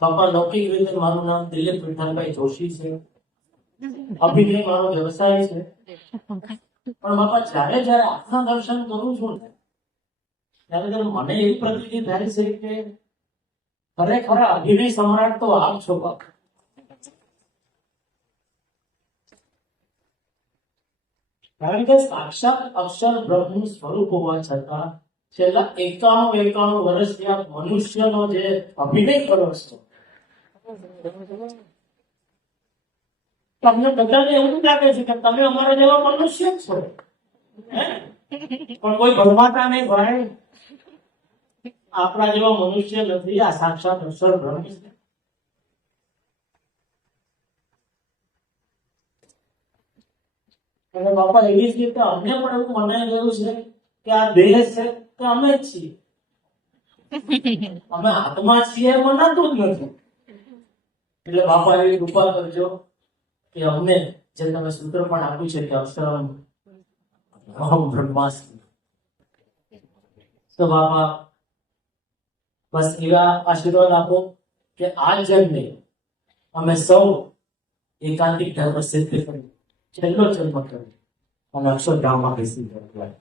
બાપા નોકરી રીતે મારું નામ દિલીપ વિઠ્ઠલભાઈ જોશી છે. અભિનય મારો વ્યવસાય છે. પણ બાપા, જ્યારે જ્યારે આપના દર્શન કરું છું ને, ત્યારે ત્યારે મને એવી પ્રતીતિ થાય છે કે ખરેખર અભિનય સમ્રાટ તો આપ છો બાપા. કારણ કે સાક્ષાત અક્ષર બ્રહ્મનું સ્વરૂપ હોવા છતાં છેલ્લા એકાણું એકાણું વર્ષથી આપ મનુષ્યનો જે અભિનય કરો છો તમને બધાને એવું લાગે છે કે તમે અમારા જેવા મનુષ્ય છો. પણ કોઈ ભરમાતા નહીં ભાઈ આપણા જેવા મનુષ્ય નથી, આ સાક્ષાત અસર ભ્રમ અને બાપા એવી જ રીતે અમને પણ એવું મનાઈ ગયું છે કે આ દેહ છે કે અમે જ છીએ. અમે આત્મા છીએ મનાતું જ નથી. એટલે બાપા એવી કૃપા કરજો કે અમને જે તમે સૂત્ર પણ આપ્યું છે કે અક્ષરમ તો બાપા, બસ એવા આશીર્વાદ આપો કે આ જન્મે અમે સૌ એકાંતિક ધર્મ સિદ્ધ કરી. છેલ્લો જન્મ કરી. અને અક્ષરધામમાં બેસી જય.